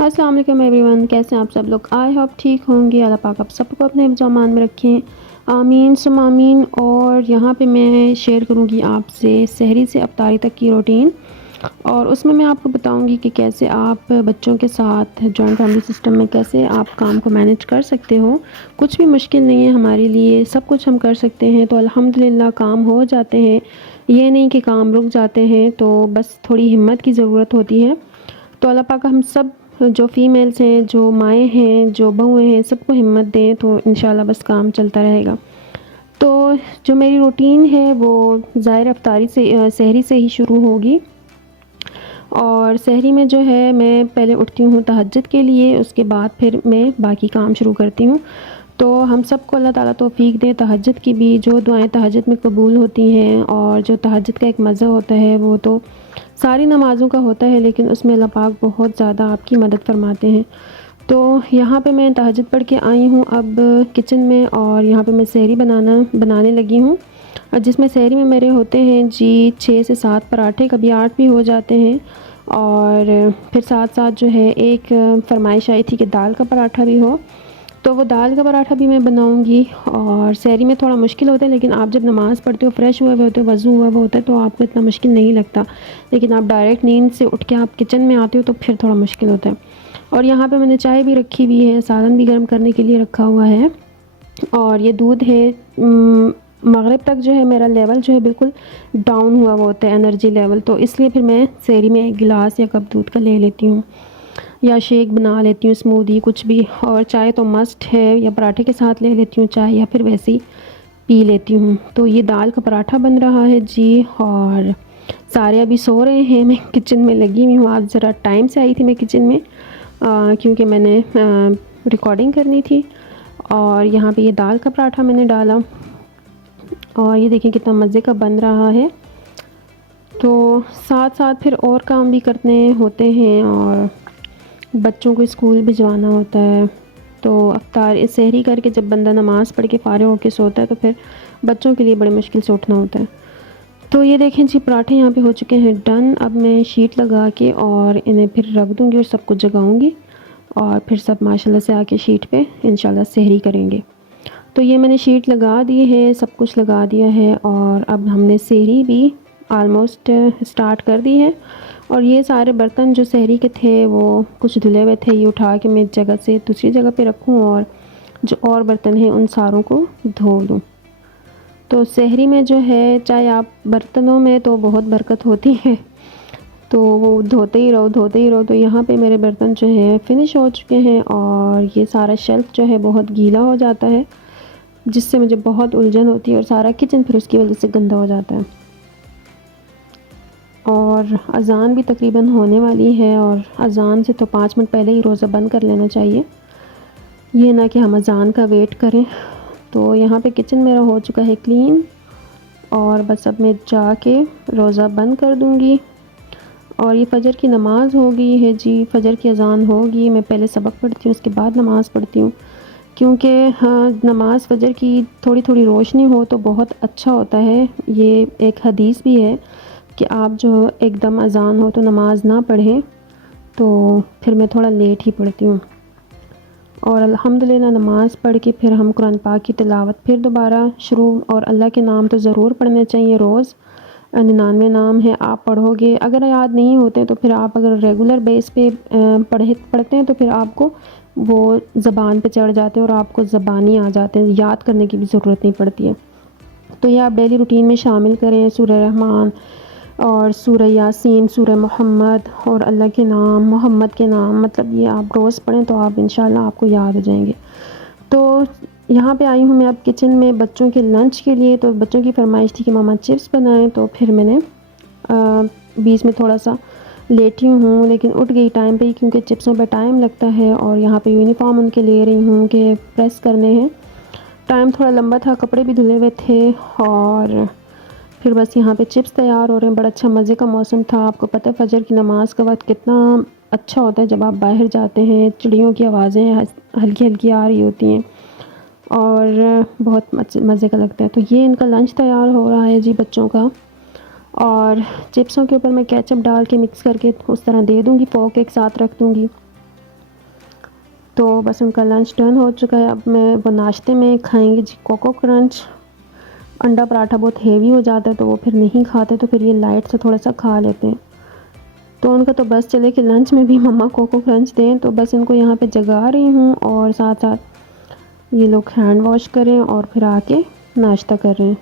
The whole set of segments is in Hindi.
अस्सलाम वालेकुम एवरीवन, कैसे हैं आप सब लोग। आई होप ठीक होंगे। अल्लाह पाक आप सबको अपने हिफ्ज़-ओ-अमान में रखें, आमीन सुम आमीन। और यहाँ पे मैं शेयर करूँगी आपसे सहरी से अफ्तारी तक की रूटीन, और उसमें मैं आपको बताऊँगी कि कैसे आप बच्चों के साथ जॉइंट फैमिली सिस्टम में कैसे आप काम को मैनेज कर सकते हो। कुछ भी मुश्किल नहीं है हमारे लिए, सब कुछ हम कर सकते हैं। तो अल्हम्दुलिल्लाह काम हो जाते हैं, ये नहीं कि काम रुक जाते हैं। तो बस थोड़ी हिम्मत की ज़रूरत होती है। तो अल्लाह पाक हम सब जो फ़ीमेल्स हैं, जो माएँ हैं, जो बहुएँ हैं, सबको हिम्मत दें तो इंशाल्लाह बस काम चलता रहेगा। तो जो मेरी रूटीन है वो ज़ाहिर अफ्तारी से सहरी से ही शुरू होगी। और सहरी में जो है मैं पहले उठती हूँ तहज्जुद के लिए, उसके बाद फिर मैं बाकी काम शुरू करती हूँ। तो हम सबको अल्लाह ताला तौफ़ीक दे तहज्जुद की भी, जो दुआएँ तहज्जुद में कबूल होती हैं। और जो तहज्जुद का एक मज़ा होता है वो तो सारी नमाज़ों का होता है, लेकिन उसमें अल्लाह पाक बहुत ज़्यादा आपकी मदद फ़रमाते हैं। तो यहाँ पे मैं तहज्जुद पढ़ के आई हूँ अब किचन में, और यहाँ पे मैं सहरी बनाने लगी हूँ। जिसमें सहरी में मेरे होते हैं जी 6 से 7 पराठे, कभी 8 भी हो जाते हैं। और फिर साथ-साथ जो है एक फ़रमाइश आई थी कि दाल का पराठा भी हो, तो वो दाल का पराठा भी मैं बनाऊँगी। और सहरी में थोड़ा मुश्किल होता है, लेकिन आप जब नमाज़ पढ़ते हो, फ्रेश हुए हुए होते हो, वज़ू हुआ हुआ होता है, तो आपको इतना मुश्किल नहीं लगता। लेकिन आप डायरेक्ट नींद से उठ के आप किचन में आते हो तो फिर थोड़ा मुश्किल होता है। और यहाँ पे मैंने चाय भी रखी हुई है, सालन भी गर्म करने के लिए रखा हुआ है। और ये दूध है, मग़रिब तक जो है मेरा लेवल जो है बिल्कुल डाउन हुआ हुआ होता है, एनर्जी लेवल। तो इसलिए फिर मैं सहरी में 1 गिलास या कप दूध का ले लेती हूँ, या शेक बना लेती हूँ, स्मूदी कुछ भी। और चाय तो मस्ट है, या पराठे के साथ ले लेती हूँ चाय, या फिर वैसे ही पी लेती हूँ। तो ये दाल का पराठा बन रहा है जी, और सारे अभी सो रहे हैं, मैं किचन में लगी हुई हूँ। आज ज़रा टाइम से आई थी मैं किचन में, क्योंकि मैंने रिकॉर्डिंग करनी थी। और यहाँ पे ये दाल का पराठा मैंने डाला, और ये देखें कितना मज़े का बन रहा है। तो साथ-साथ फिर और काम भी करने होते हैं, और बच्चों को स्कूल भिजवाना होता है। तो अफ्तार सहरी करके जब बंदा नमाज़ पढ़ के फ़ारिग होके सोता है, तो फिर बच्चों के लिए बड़ी मुश्किल से उठना होता है। तो ये देखें जी, पराठे यहाँ पे हो चुके हैं डन। अब मैं शीट लगा के और इन्हें फिर रख दूँगी और सबको जगाऊँगी, और फिर सब माशाल्लाह से आके शीट पे इंशाल्लाह सहरी करेंगे। तो ये मैंने शीट लगा दी है, सब कुछ लगा दिया है, और अब हमने सहरी भी ऑलमोस्ट स्टार्ट कर दी है। और ये सारे बर्तन जो सहरी के थे वो कुछ धुले हुए थे, ये उठा के मैं एक जगह से दूसरी जगह पे रखूँ, और जो और बर्तन हैं उन सारों को धो लूँ। तो सहरी में जो है, चाहे आप बर्तनों में तो बहुत बरकत होती है, तो वो धोते ही रहो धोते ही रहो। तो यहाँ पे मेरे बर्तन जो हैं फ़िनिश हो चुके हैं, और ये सारा शेल्फ़ जो है बहुत गीला हो जाता है, जिससे मुझे बहुत उलझन होती है, और सारा किचन फिर उसकी वजह से गंदा हो जाता है। और अज़ान भी तकरीबन होने वाली है, और अज़ान से तो 5 मिनट पहले ही रोज़ा बंद कर लेना चाहिए, ये ना कि हम अज़ान का वेट करें। तो यहाँ पे किचन मेरा हो चुका है क्लीन, और बस अब मैं जाके रोज़ा बंद कर दूँगी। और ये फ़जर की नमाज़ हो गई है जी, फ़जर की अज़ान होगी। मैं पहले सबक पढ़ती हूँ, उसके बाद नमाज़ पढ़ती हूँ, क्योंकि हाँ, नमाज़ फ़जर की थोड़ी-थोड़ी रोशनी हो तो बहुत अच्छा होता है। ये एक हदीस भी है कि आप जो एकदम अज़ान हो तो नमाज़ ना पढ़ें, तो फिर मैं थोड़ा लेट ही पढ़ती हूँ। और अल्हम्दुलिल्लाह नमाज़ पढ़ के फिर हम कुरान पाक की तिलावत फिर दोबारा शुरू। और अल्लाह के नाम तो ज़रूर पढ़ने चाहिए रोज़, 99 नाम है, आप पढ़ोगे। अगर याद नहीं होते तो फिर आप अगर रेगुलर बेस पे पढ़ते हैं तो फिर आपको वो ज़बान पे चढ़ जाते हैं, और आपको ज़बानी आ जाते हैं, याद करने की भी ज़रूरत नहीं पड़ती है। तो ये आप डेली रूटीन में शामिल करें, सूरह रहमान और सूरह यासीन, सूरह मोहम्मद, और अल्लाह के नाम, मोहम्मद के नाम, मतलब ये आप रोज़ पढ़ें तो आप इंशाल्लाह आपको याद हो जाएंगे। तो यहाँ पे आई हूँ मैं अब किचन में बच्चों के लंच के लिए। तो बच्चों की फरमाइश थी कि मम्मा चिप्स बनाएं, तो फिर मैंने बीच में थोड़ा सा लेटी हूँ, लेकिन उठ गई टाइम पे ही, क्योंकि चिप्सों पे टाइम लगता है। और यहाँ पे यूनिफ़ॉर्म उनके ले रही हूँ कि प्रेस करने हैं, टाइम थोड़ा लंबा था, कपड़े भी धुले हुए थे। और फिर बस यहाँ पे चिप्स तैयार हो रहे हैं। बड़ा अच्छा मज़े का मौसम था। आपको पता है फ़जर की नमाज़ का वक़्त कितना अच्छा होता है, जब आप बाहर जाते हैं, चिड़ियों की आवाज़ें हल्की-हल्की आ रही होती हैं, और बहुत मज़े का लगता है। तो ये इनका लंच तैयार हो रहा है जी बच्चों का। और चिप्सों के ऊपर मैं केचप डाल के मिक्स करके उस तरह दे दूँगी, फ़ोर्क एक साथ रख दूँगी। तो बस उनका लंच डन हो चुका है। अब मैं वो नाश्ते में खाएंगे जी कोको क्रंच। अंडा पराठा बहुत हेवी हो जाता है तो वो फिर नहीं खाते, तो फिर ये लाइट से थोड़ा सा खा लेते हैं। तो उनका तो बस चले कि लंच में भी मम्मा कोको क्रंच दें, तो बस इनको यहाँ पे जगा रही हूँ और साथ साथ ये लोग हैंड वॉश करें और फिर आके नाश्ता कर रहे हैं।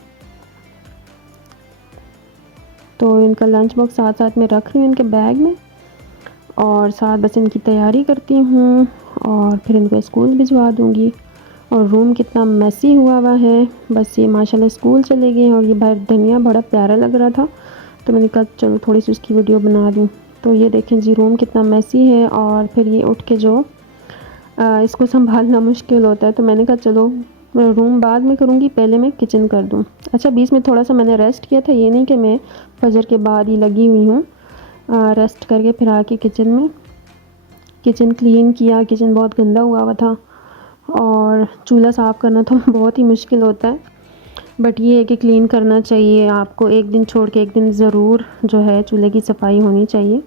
तो इनका लंच बॉक्स साथ साथ में रख रही हूँ इनके बैग में और साथ बस इनकी तैयारी करती हूँ और फिर इनको स्कूल भिजवा दूँगी। और रूम कितना मेसी हुआ है, बस ये माशाल्लाह स्कूल चले गए हैं और ये बाहर धनिया बड़ा प्यारा लग रहा था तो मैंने कहा चलो थोड़ी सी उसकी वीडियो बना दूँ। तो ये देखें जी रूम कितना मेसी है और फिर ये उठ के जो इसको संभालना मुश्किल होता है, तो मैंने कहा चलो मैं रूम बाद में करूँगी, पहले मैं किचन कर दूँ। अच्छा बीच में थोड़ा सा मैंने रेस्ट किया था, ये नहीं कि मैं फजर के बाद ही लगी हुई हूँ। रेस्ट करके फिर आके किचन में किचन क्लीन किया। किचन बहुत गंदा हुआ था और चूल्हा साफ़ करना तो बहुत ही मुश्किल होता है, बट ये है कि क्लीन करना चाहिए आपको। एक दिन छोड़ के एक दिन ज़रूर जो है चूल्हे की सफाई होनी चाहिए।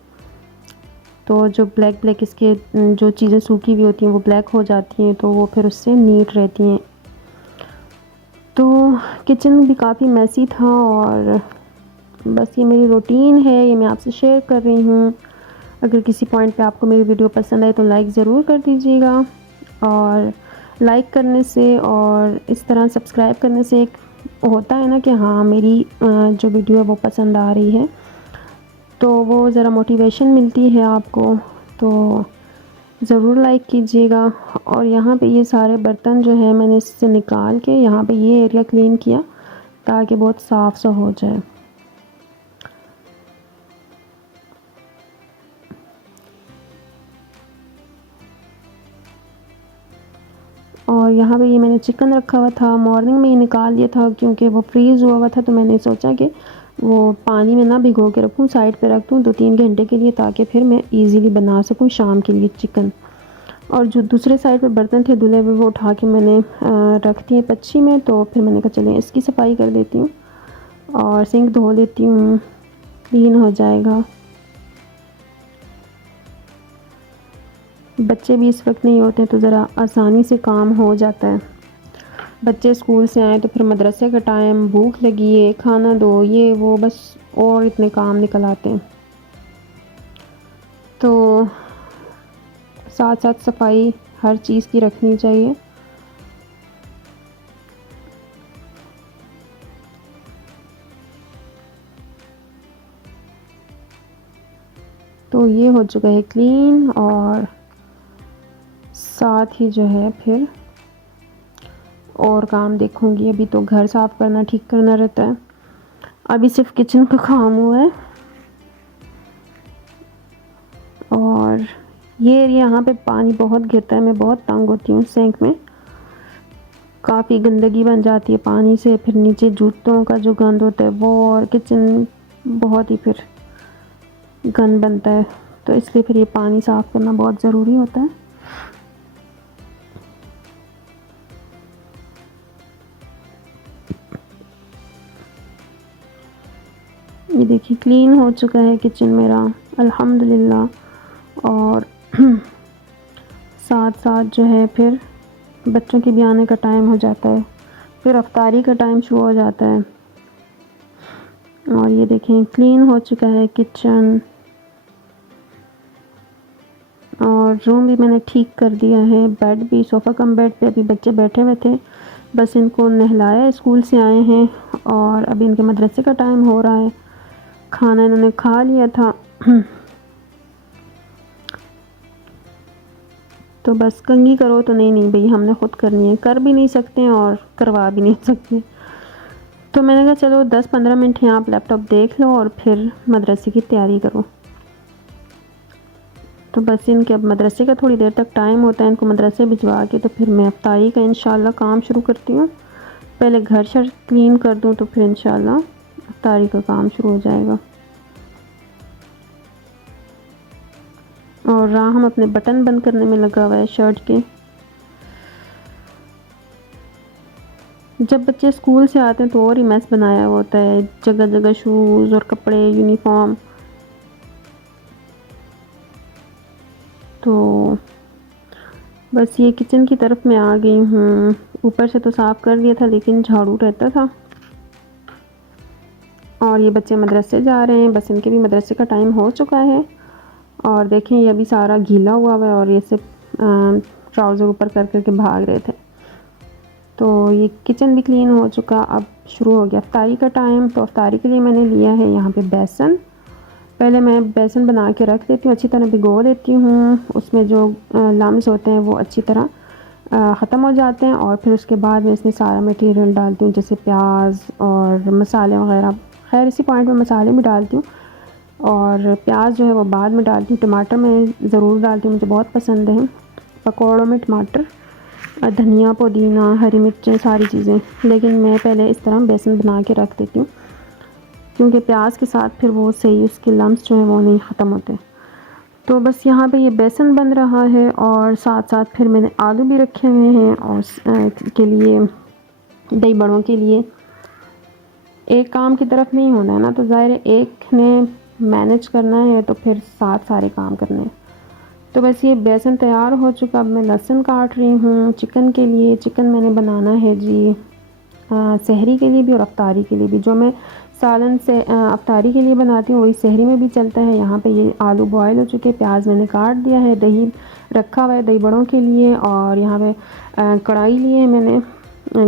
तो जो ब्लैक इसके जो चीज़ें सूखी हुई होती हैं वो ब्लैक हो जाती हैं, तो वो फिर उससे नीट रहती हैं। तो किचन भी काफ़ी मैसी था और बस ये मेरी रूटीन है, ये मैं आपसे शेयर कर रही हूँ। अगर किसी पॉइंट पे आपको मेरी वीडियो पसंद आए तो लाइक ज़रूर कर दीजिएगा। और लाइक करने से और इस तरह सब्सक्राइब करने से एक होता है ना कि हाँ मेरी जो वीडियो है वो पसंद आ रही है, तो वो ज़रा मोटिवेशन मिलती है आपको। तो ज़रूर लाइक कीजिएगा। और यहाँ पे ये सारे बर्तन जो है मैंने इससे निकाल के यहाँ पे ये एरिया क्लीन किया ताकि बहुत साफ़ सा हो जाए। और यहाँ पे ये मैंने चिकन रखा हुआ था, मॉर्निंग में ही निकाल लिया था क्योंकि वो फ्रीज़ हुआ था, तो मैंने सोचा कि वो पानी में ना भिगो के रखूँ, साइड पे रख दूँ 2-3 घंटे के लिए ताकि फिर मैं इजीली बना सकूँ शाम के लिए चिकन। और जो दूसरे साइड पे बर्तन थे धुले हुए वो उठा के मैंने रख दिए पच्छी में। तो फिर मैंने कहा चलें इसकी सफाई कर देती हूँ और सिंक धो लेती हूँ, क्लीन हो जाएगा। बच्चे भी इस वक्त नहीं होते तो ज़रा आसानी से काम हो जाता है। बच्चे स्कूल से आए तो फिर मदरसे का टाइम, भूख लगी है, खाना दो, ये वो बस और इतने काम निकल आते हैं। तो साथ साथ सफाई हर चीज़ की रखनी चाहिए। तो ये हो चुका है क्लीन और साथ ही जो है फिर और काम देखूँगी। अभी तो घर साफ़ करना ठीक करना रहता है, अभी सिर्फ किचन का काम हुआ है। और ये एरिया यहाँ पे पानी बहुत गिरता है, मैं बहुत तंग होती हूँ। सिंक में काफ़ी गंदगी बन जाती है पानी से, फिर नीचे जूतों का जो गंद होता है वो, और किचन बहुत ही फिर गंद बनता है, तो इसलिए फिर ये पानी साफ़ करना बहुत ज़रूरी होता है। ये देखिए क्लीन हो चुका है किचन मेरा अल्हम्दुलिल्लाह। और साथ साथ जो है फिर बच्चों के भी आने का टाइम हो जाता है, फिर अफ्तारी का टाइम शुरू हो जाता है। और ये देखें क्लीन हो चुका है किचन और रूम भी मैंने ठीक कर दिया है। बेड भी, सोफ़ा कम बेड पे अभी बच्चे बैठे हुए थे, बस इनको नहलाया, स्कूल से आए हैं और अभी इनके मदरसे का टाइम हो रहा है। खाना इन्होंने खा लिया था तो बस कंघी करो तो नहीं नहीं भाई हमने ख़ुद करनी है, कर भी नहीं सकते और करवा भी नहीं सकते। तो मैंने कहा चलो 10-15 मिनट यहाँ आप लैपटॉप देख लो और फिर मदरसे की तैयारी करो। तो बस इनके अब मदरसे का थोड़ी देर तक टाइम होता है, इनको मदरसे भिजवा के तो फिर मैं अफ्तारी का इंशाल्लाह काम शुरू करती हूँ। पहले घर शर क्लीन कर दूँ तो फिर इंशाल्लाह अफ्तारी का काम शुरू हो जाएगा। और राहम अपने बटन बंद करने में लगा हुआ है शर्ट के। जब बच्चे स्कूल से आते हैं तो और ही मैस बनाया हुआ होता है, जगह जगह शूज़ और कपड़े, यूनिफॉर्म। तो बस ये किचन की तरफ मैं आ गई हूँ। ऊपर से तो साफ़ कर दिया था लेकिन झाड़ू रहता था। और ये बच्चे मदरसे जा रहे हैं, बस इनके भी मदरसे का टाइम हो चुका है। और देखें ये अभी सारा गीला हुआ है और ये सिर्फ ट्राउज़र ऊपर कर कर के भाग रहे थे। तो ये किचन भी क्लीन हो चुका। अब शुरू हो गया अफ्तारी का टाइम। तो अफ्तारी के लिए मैंने लिया है यहाँ पे बेसन। पहले मैं बेसन बना के रख देती हूँ, अच्छी तरह भिगो देती हूँ। उसमें जो लम्स होते हैं वो अच्छी तरह ख़त्म हो जाते हैं। और फिर उसके बाद मैं इसमें सारा मटेरियल डालती हूँ, जैसे प्याज और मसाले वगैरह। खैर इसी पॉइंट में मसाले भी डालती हूँ और प्याज जो है वो बाद में डालती हूँ। टमाटर मैं ज़रूर डालती हूँ, मुझे बहुत पसंद है पकौड़ों में टमाटर। धनिया, पुदीना, हरी मिर्चें, सारी चीज़ें। लेकिन मैं पहले इस तरह बेसन बना के रख देती हूँ क्योंकि प्याज के साथ फिर वो सही उसके लम्स जो हैं वो नहीं ख़त्म होते। तो बस यहाँ पे ये बेसन बन रहा है और साथ साथ फिर मैंने आलू भी रखे हुए हैं और के लिए दही बड़ों के लिए। एक काम की तरफ नहीं होना है ना, तो ज़ाहिर है एक ने मैनेज करना है तो फिर साथ सारे काम करने हैं। तो बस ये बेसन तैयार हो चुका। अब मैं लहसुन काट रही हूँ चिकन के लिए। चिकन मैंने बनाना है जी सहरी के लिए भी और अफ्तारी के लिए भी। जो मैं सालन से अफ्तारी के लिए बनाती हूँ वही सहरी में भी चलता है। यहाँ पे ये आलू बॉयल हो चुके, प्याज मैंने काट दिया है, दही रखा हुआ है दही बड़ों के लिए। और यहाँ पे कढ़ाई लिए मैंने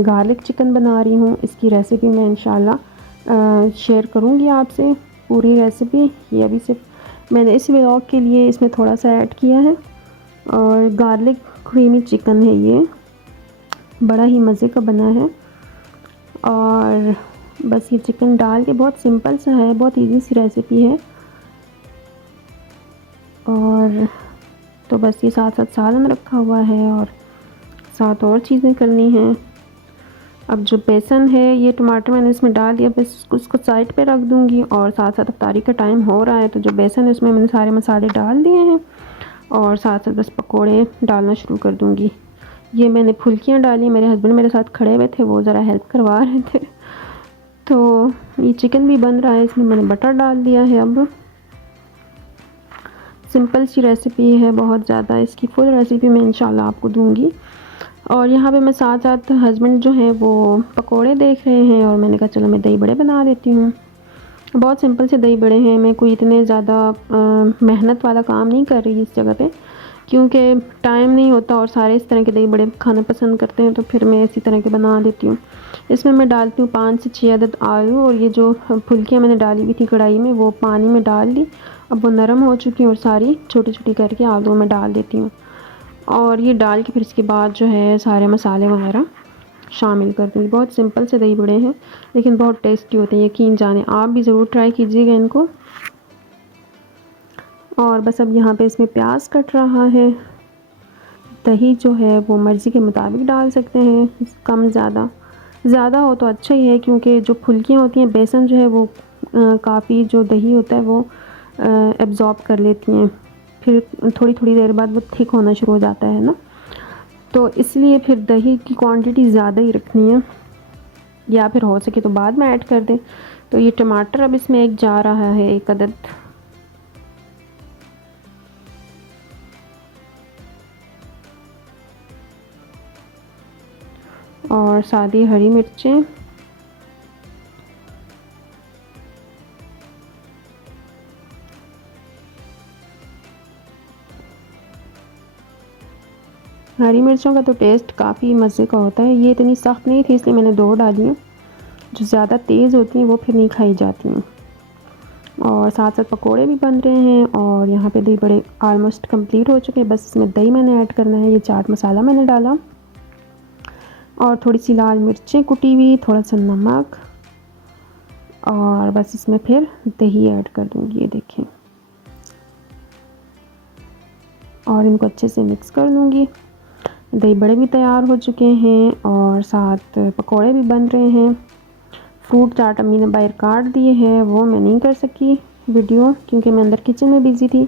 गार्लिक चिकन बना रही हूँ। इसकी रेसिपी मैं इंशाल्लाह शेयर करूँगी आपसे पूरी रेसिपी। ये अभी सिर्फ मैंने इस व्लॉग के लिए इसमें थोड़ा सा ऐड किया है। और गार्लिक क्रीमी चिकन है, ये बड़ा ही मज़े का बना है। और बस ये चिकन डाल के बहुत सिंपल सा है, बहुत इजी सी रेसिपी है। और तो बस ये साथ साथ सालन रखा हुआ है और साथ और चीज़ें करनी हैं। अब जो बेसन है ये टमाटर मैंने इसमें डाल दिया, बस उसको साइड पे रख दूँगी। और साथ साथ अफ्तारी का टाइम हो रहा है तो जो बेसन है उसमें मैंने सारे मसाले डाल दिए हैं और साथ साथ बस पकोड़े डालना शुरू कर दूँगी। ये मैंने फुल्कियाँ डाली, मेरे हस्बैंड मेरे साथ खड़े हुए थे, वो ज़रा हेल्प करवा रहे थे। तो ये चिकन भी बन रहा है, इसमें मैंने बटर डाल दिया है। अब सिंपल सी रेसिपी है बहुत ज़्यादा। इसकी फुल रेसिपी मैं इंशाल्लाह आपको दूंगी। और यहाँ पे मैं साथ साथ हस्बैंड जो है वो पकोड़े देख रहे हैं और मैंने कहा चलो मैं दही बड़े बना देती हूँ। बहुत सिंपल से दही बड़े हैं, मैं कोई इतने ज़्यादा मेहनत वाला काम नहीं कर रही इस जगह पे क्योंकि टाइम नहीं होता और सारे इस तरह के दही बड़े खाना पसंद करते हैं तो फिर मैं इसी तरह के बना देती हूँ। इसमें मैं डालती हूँ 5 से 6 अदद आलू और ये जो फुल्कियाँ मैंने डाली हुई थी कढ़ाई में वो पानी में डाल दी। अब वो नरम हो चुकी हैं और सारी छोटी छोटी करके आलू में डाल देती हूँ। और ये डाल के फिर इसके बाद जो है सारे मसाले वगैरह शामिल कर दूँगी। बहुत सिंपल से दही बड़े हैं लेकिन बहुत टेस्टी होते हैं, यकीन जाने। आप भी ज़रूर ट्राई कीजिएगा इनको। और बस अब यहाँ पे इसमें प्याज कट रहा है। दही जो है वो मर्ज़ी के मुताबिक डाल सकते हैं, कम ज़्यादा हो तो अच्छा ही है क्योंकि जो फुल्कियाँ होती हैं बेसन जो है वो काफ़ी जो दही होता है वो एब्ज़ॉर्ब कर लेती हैं। फिर थोड़ी थोड़ी देर बाद वो थिक होना शुरू हो जाता है ना, तो इसलिए फिर दही की क्वांटिटी ज़्यादा ही रखनी है या फिर हो सके तो बाद में ऐड कर दें। तो ये टमाटर अब इसमें एक जा रहा है 1 अदद। और सादी हरी मिर्चें, हरी मिर्चों का तो टेस्ट काफ़ी मज़े का होता है। ये इतनी सख्त नहीं थी इसलिए मैंने 2 डाली हैं। जो ज़्यादा तेज़ होती हैं वो फिर नहीं खाई जाती हैं। और साथ साथ पकोड़े भी बन रहे हैं और यहाँ पे दही बड़े आलमोस्ट कंप्लीट हो चुके हैं। बस इसमें दही मैंने ऐड करना है। ये चाट मसाला मैंने डाला और थोड़ी सी लाल मिर्चें कुटी हुई, थोड़ा सा नमक और बस इसमें फिर दही ऐड कर दूँगी। ये देखें, और इनको अच्छे से मिक्स कर लूँगी। दही बड़े भी तैयार हो चुके हैं और साथ पकोड़े भी बन रहे हैं। फ्रूट चाट अम्मी ने बाहर काट दिए हैं, वो मैं नहीं कर सकी वीडियो क्योंकि मैं अंदर किचन में बिज़ी थी।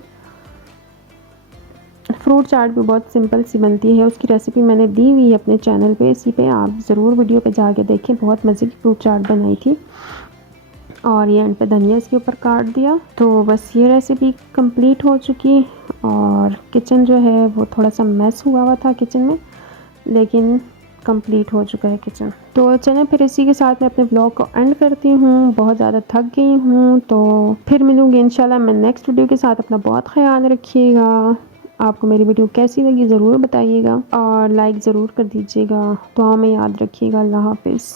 फ्रूट चाट भी बहुत सिंपल सी बनती है, उसकी रेसिपी मैंने दी हुई है अपने चैनल पे, इसी पे आप ज़रूर वीडियो पे जाके देखें। बहुत मज़े की फ्रूट चाट बनाई थी। और ये एंड पे धनिया इसके ऊपर काट दिया। तो बस ये रेसिपी कंप्लीट हो चुकी। और किचन जो है वो थोड़ा सा मैस हुआ था किचन में, लेकिन कंप्लीट हो चुका है किचन। तो चलें फिर इसी के साथ मैं अपने ब्लॉग को एंड करती हूँ, बहुत ज़्यादा थक गई हूँ। तो फिर मिलूँगी इंशाल्लाह मैं नेक्स्ट वीडियो के साथ। अपना बहुत ख्याल रखिएगा। आपको मेरी वीडियो कैसी लगी ज़रूर बताइएगा और लाइक ज़रूर कर दीजिएगा। दुआ में याद रखिएगा। अल्लाह हाफिज़।